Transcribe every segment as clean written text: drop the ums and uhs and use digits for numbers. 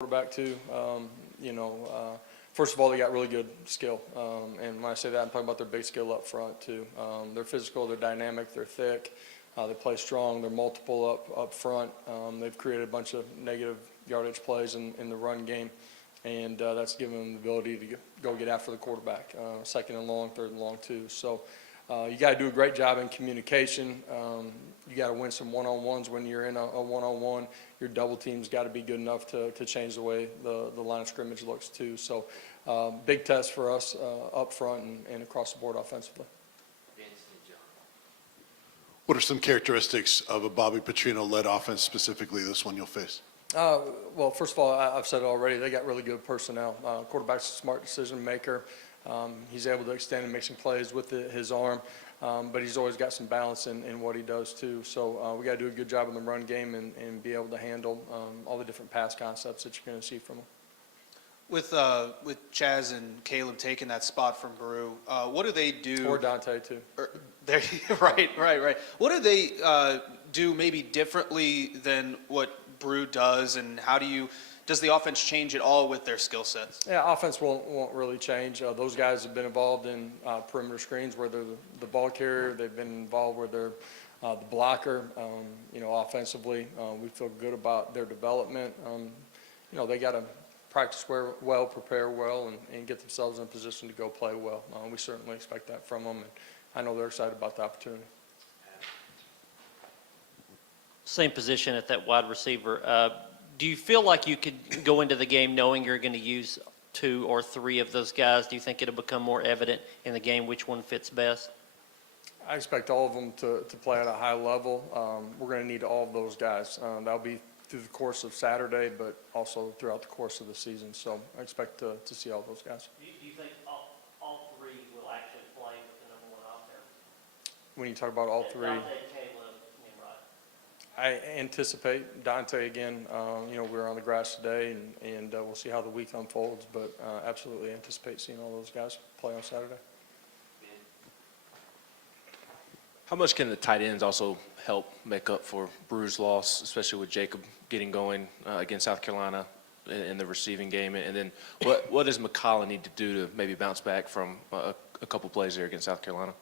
quarterback too. First of all, they got really good skill, and when I say that, I'm talking about their big skill up front too. They're physical, they're dynamic, they're thick, they play strong, they're multiple up front. They've created a bunch of negative yardage plays in the run game, and that's given them the ability to go get after the quarterback, second and long, third and long too. So you got to do a great job in communication. You got to win some one-on-ones when you're in a one-on-one. Your double team's got to be good enough to change the way the line of scrimmage looks too. So big test for us up front and across the board offensively. What are some characteristics of a Bobby Petrino-led offense, specifically this one you'll face? Well, first of all, I've said it already. They got really good personnel. Quarterback's a smart decision maker. He's able to extend and make some plays with his arm, but he's always got some balance in what he does too. So we got to do a good job in the run game and be able to handle all the different pass concepts that you're going to see from him. With Chaz and Caleb taking that spot from Brew, what do they do? Or Dante too. Right. What do they do maybe differently than what Brew does, and does the offense change at all with their skill sets? Yeah, offense won't really change. Those guys have been involved in perimeter screens where they're the ball carrier. They've been involved where they're the blocker. Offensively, we feel good about their development. They got to practice well, prepare well, and get themselves in a position to go play well. We certainly expect that from them, and I know they're excited about the opportunity. Same position at that wide receiver. Do you feel like you could go into the game knowing you're going to use 2 or 3 of those guys? Do you think it'll become more evident in the game which one fits best? I expect all of them to play at a high level. We're going to need all of those guys. That'll be through the course of Saturday, but also throughout the course of the season. So I expect to see all those guys. Do you think all 3 will actually play with the number 1 offense? When you talk about all 3, I anticipate Dante again. We're on the grass today, and we'll see how the week unfolds, but absolutely anticipate seeing all those guys play on Saturday. How much can the tight ends also help make up for Brew's loss, especially with Jacob getting going against South Carolina in the receiving game? And then what does McCollum need to do to maybe bounce back from a couple plays there against South Carolina?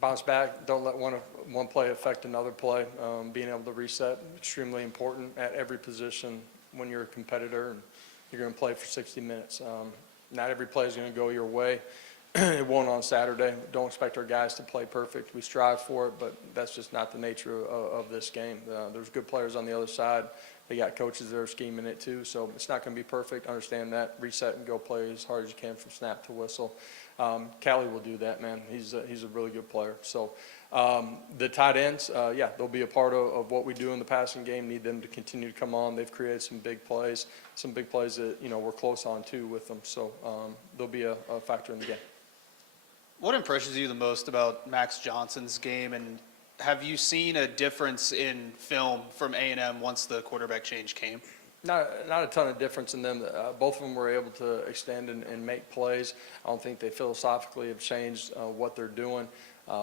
Bounce back. Don't let one play affect another play. Being able to reset, extremely important at every position when you're a competitor and you're going to play for 60 minutes. Not every play is going to go your way. It won't on Saturday. Don't expect our guys to play perfect. We strive for it, but that's just not the nature of this game. There's good players on the other side. They got coaches that are scheming it too, so it's not going to be perfect. Understand that. Reset and go play as hard as you can from snap to whistle. Callie will do that, man. He's a really good player. So the tight ends, they'll be a part of what we do in the passing game. Need them to continue to come on. They've created some big plays that we're close on too with them. So they'll be a factor in the game. What impresses you the most about Max Johnson's game, and have you seen a difference in film from A&M once the quarterback change came? Not a ton of difference in them. Both of them were able to extend and make plays. I don't think they philosophically have changed what they're doing.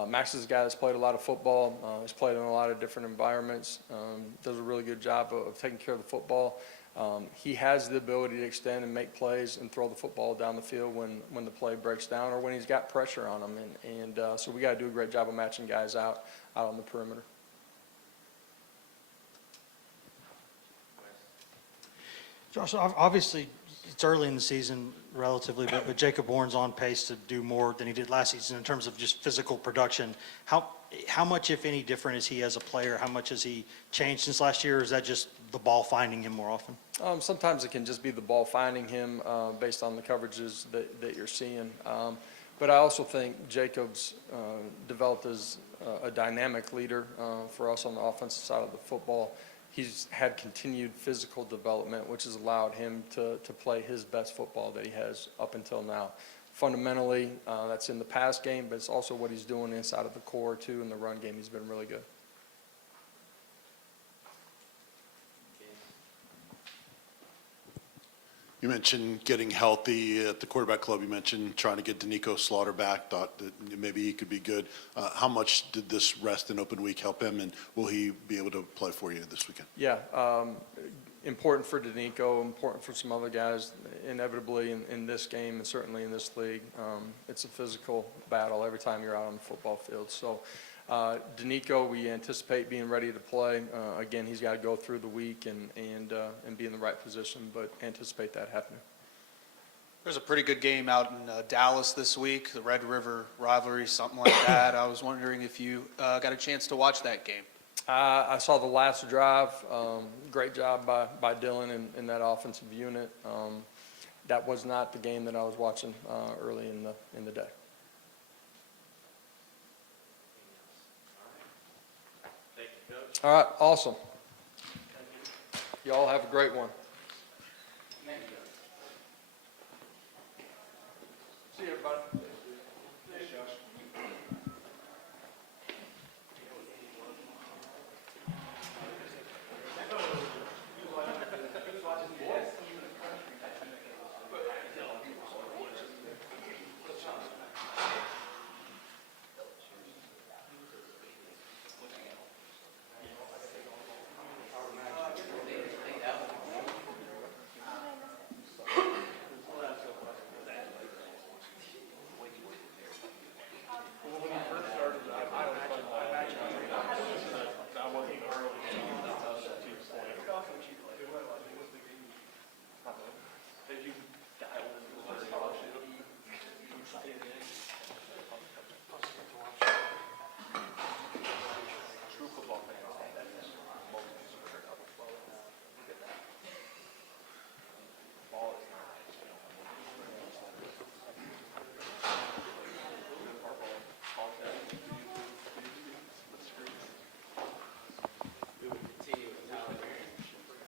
Max is a guy that's played a lot of football. He's played in a lot of different environments. Does a really good job of taking care of the football. He has the ability to extend and make plays and throw the football down the field when the play breaks down or when he's got pressure on him. And so we got to do a great job of matching guys out on the perimeter. Josh, obviously it's early in the season relatively, but Jacob Bourne's on pace to do more than he did last season in terms of just physical production. How much, if any, different is he as a player? How much has he changed since last year, or is that just the ball finding him more often? Sometimes it can just be the ball finding him based on the coverages that you're seeing. But I also think Jacob's developed as a dynamic leader for us on the offensive side of the football. He's had continued physical development, which has allowed him to play his best football that he has up until now. Fundamentally, that's in the pass game, but it's also what he's doing inside of the core, too, in the run game. He's been really good. You mentioned getting healthy at the quarterback club. You mentioned trying to get Danico Slaughter back, thought that maybe he could be good. How much did this rest in open week help him, and will he be able to play for you this weekend? Yeah. important for Danico, important for some other guys, inevitably in this game and certainly in this league. It's a physical battle every time you're out on the football field. So Danico, we anticipate being ready to play. Again, he's got to go through the week and be in the right position, but anticipate that happening. There's a pretty good game out in Dallas this week, the Red River rivalry, something like that. I was wondering if you got a chance to watch that game. I saw the last drive. Great job by Dylan and that offensive unit. That was not the game that I was watching early in the day. Thank you, Coach. All right, awesome. Y'all have a great one.